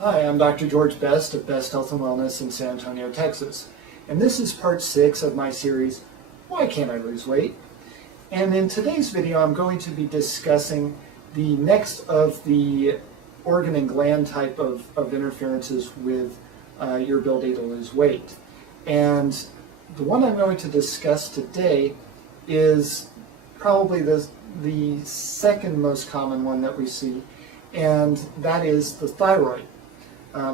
Hi, I'm Dr. George Best of Best Health and Wellness in San Antonio, Texas. And this is part 6 of my series, Why Can't I Lose Weight? And in today's video, I'm going to be discussing the next of the organ and gland type of interferences with your ability to lose weight. And the one I'm going to discuss today is probably the second most common one that we see, and that is the thyroid.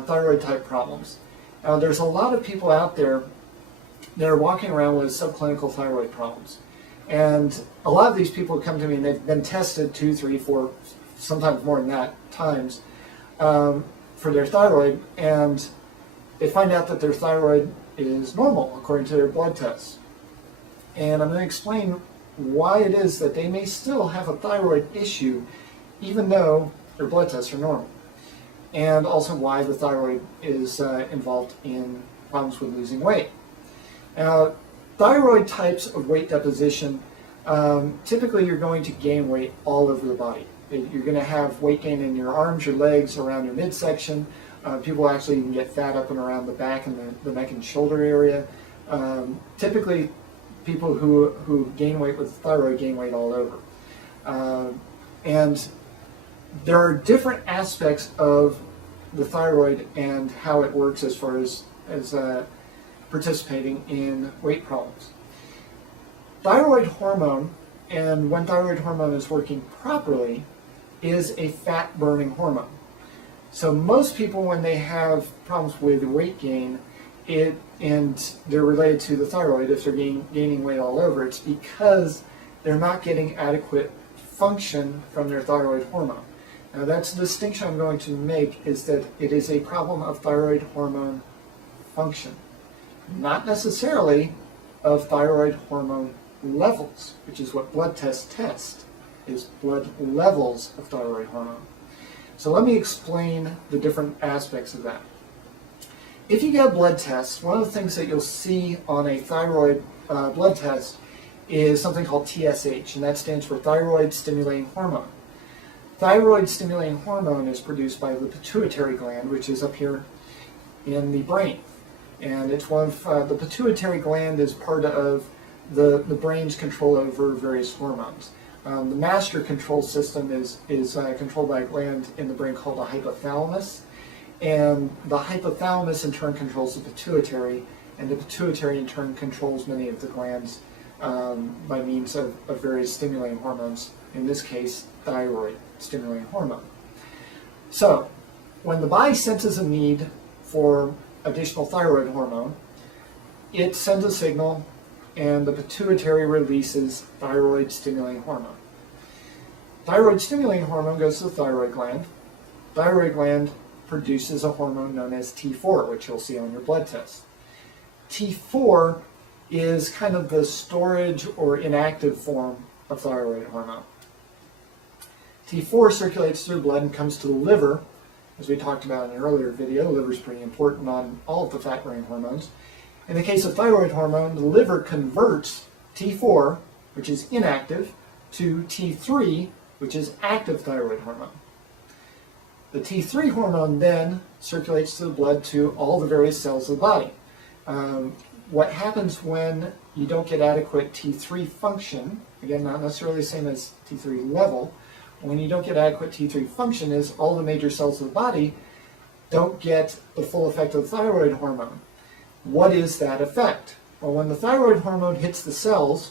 Thyroid type problems. Now, there's a lot of people out there that are walking around with subclinical thyroid problems. And a lot of these people come to me and they've been tested 2, 3, 4, sometimes more than that times for their thyroid, and they find out that their thyroid is normal according to their blood tests. And I'm going to explain why it is that they may still have a thyroid issue even though their blood tests are normal, and also why the thyroid is involved in problems with losing weight. Now, thyroid types of weight deposition, typically you're going to gain weight all over the body. You're going to have weight gain in your arms, your legs, around your midsection. People actually even get fat up and around the back and the neck and shoulder area. Typically, people who gain weight with thyroid gain weight all over. And there are different aspects of the thyroid and how it works as far as participating in weight problems. Thyroid hormone, and when thyroid hormone is working properly, is a fat-burning hormone. So most people, when they have problems with weight gain, and they're related to the thyroid, if they're gaining weight all over, it's because they're not getting adequate function from their thyroid hormone. Now, that's the distinction I'm going to make, is that it is a problem of thyroid hormone function, not necessarily of thyroid hormone levels, which is what blood tests test, is blood levels of thyroid hormone. So let me explain the different aspects of that. If you get a blood test, one of the things that you'll see on a thyroid blood test is something called TSH, and that stands for thyroid stimulating hormone. Thyroid stimulating hormone is produced by the pituitary gland, which is up here in the brain. And it's one of the pituitary gland is part of the brain's control over various hormones. The master control system is controlled by a gland in the brain called the hypothalamus. And the hypothalamus in turn controls the pituitary, and the pituitary in turn controls many of the glands by means of various stimulating hormones, in this case, thyroid stimulating hormone. So, when the body senses a need for additional thyroid hormone, it sends a signal, and the pituitary releases thyroid stimulating hormone. Thyroid stimulating hormone goes to the thyroid gland. Thyroid gland produces a hormone known as T4, which you'll see on your blood test. T4 is kind of the storage or inactive form of thyroid hormone. T4 circulates through blood and comes to the liver. As we talked about in an earlier video, the liver is pretty important on all of the fat-burning hormones. In the case of thyroid hormone, the liver converts T4, which is inactive, to T3, which is active thyroid hormone. The T3 hormone then circulates through the blood to all the various cells of the body. What happens when you don't get adequate T3 function, again, not necessarily the same as T3 level, when you don't get adequate T3 function is all the major cells of the body don't get the full effect of the thyroid hormone. What is that effect? Well, when the thyroid hormone hits the cells,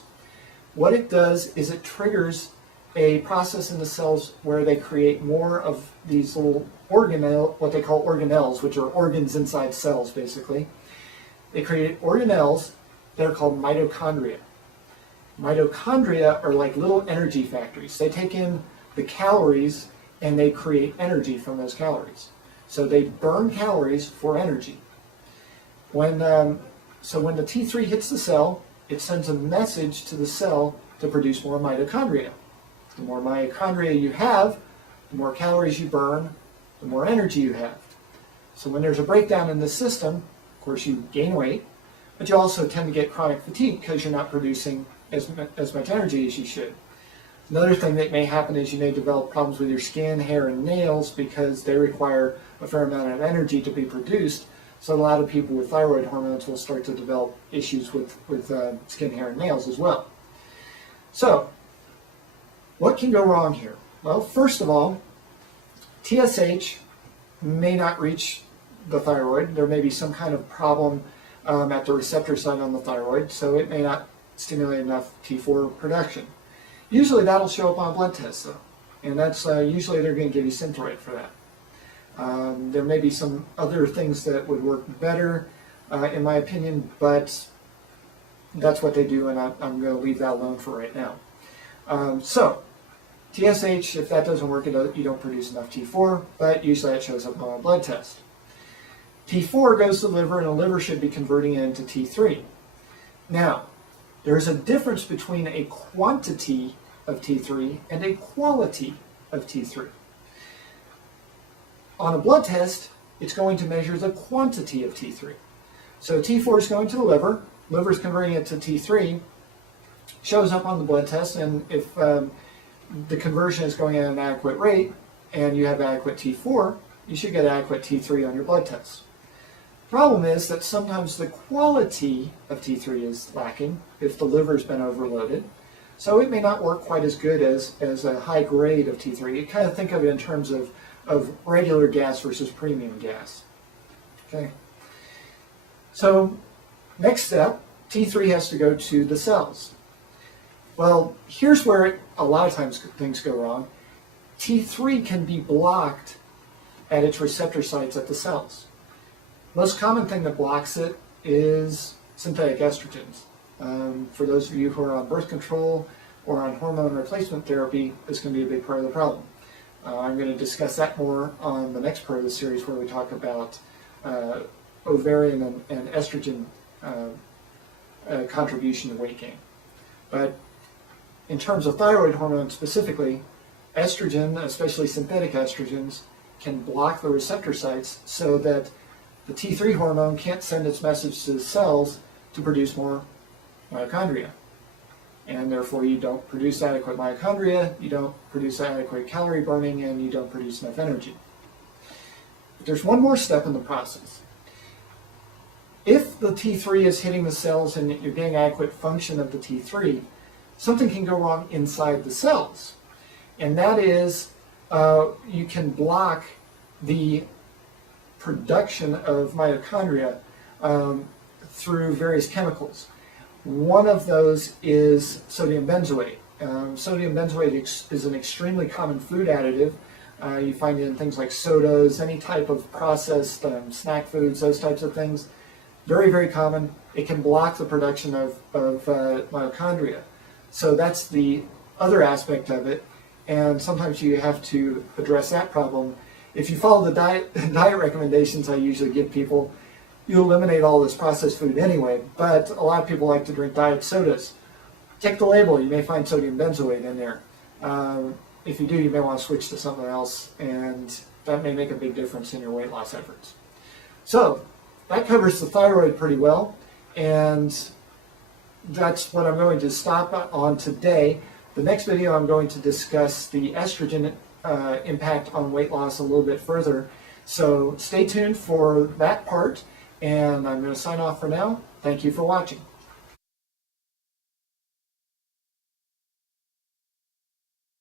what it does is it triggers a process in the cells where they create more of these little organelles, what they call organelles, which are organs inside cells, basically. They create organelles that are called mitochondria. Mitochondria are like little energy factories. They take in the calories and they create energy from those calories. So they burn calories for energy. So when the T3 hits the cell, it sends a message to the cell to produce more mitochondria. The more mitochondria you have, the more calories you burn, the more energy you have. So when there's a breakdown in the system, of course you gain weight, but you also tend to get chronic fatigue because you're not producing as much energy as you should. Another thing that may happen is you may develop problems with your skin, hair, and nails because they require a fair amount of energy to be produced. So a lot of people with thyroid hormones will start to develop issues with skin, hair, and nails as well. So, what can go wrong here? Well, first of all, TSH may not reach the thyroid. There may be some kind of problem at the receptor site on the thyroid, so it may not stimulate enough T4 production. Usually that'll show up on a blood test, though, and that's usually they're going to give you Synthroid for that. There may be some other things that would work better, in my opinion, but that's what they do, and I'm going to leave that alone for right now. So, TSH, if that doesn't work, you don't produce enough T4, but usually that shows up on a blood test. T4 goes to the liver, and the liver should be converting it into T3. Now, there's a difference between a quantity of T3 and a quality of T3. On a blood test, it's going to measure the quantity of T3. So T4 is going to the liver is converting it to T3, shows up on the blood test, and if the conversion is going at an adequate rate and you have adequate T4, you should get adequate T3 on your blood test. The problem is that sometimes the quality of T3 is lacking if the liver's been overloaded, so it may not work quite as good as a high grade of T3. You kind of think of it in terms of regular gas versus premium gas. Okay. So, next step, T3 has to go to the cells. Well, here's where a lot of times things go wrong. T3 can be blocked at its receptor sites at the cells. Most common thing that blocks it is synthetic estrogens. For those of you who are on birth control or on hormone replacement therapy, this can be a big part of the problem. I'm going to discuss that more on the next part of the series where we talk about ovarian and estrogen contribution to weight gain. But in terms of thyroid hormone specifically, estrogen, especially synthetic estrogens, can block the receptor sites so that the T3 hormone can't send its message to the cells to produce more mitochondria. And therefore you don't produce adequate mitochondria, you don't produce adequate calorie burning, and you don't produce enough energy. But there's one more step in the process. If the T3 is hitting the cells and you're getting adequate function of the T3, something can go wrong inside the cells. And that is you can block the production of mitochondria through various chemicals. One of those is sodium benzoate. Sodium benzoate is an extremely common food additive. You find it in things like sodas, any type of processed snack foods, those types of things. Very, very common. It can block the production of mitochondria. So that's the other aspect of it, and sometimes you have to address that problem. If you follow the diet recommendations I usually give people, you eliminate all this processed food anyway, but a lot of people like to drink diet sodas. Check the label, you may find sodium benzoate in there. If you do, you may want to switch to something else, and that may make a big difference in your weight loss efforts. So, that covers the thyroid pretty well, and that's what I'm going to stop on today. The next video I'm going to discuss the estrogen impact on weight loss a little bit further. So stay tuned for that part, and I'm going to sign off for now. Thank you for watching.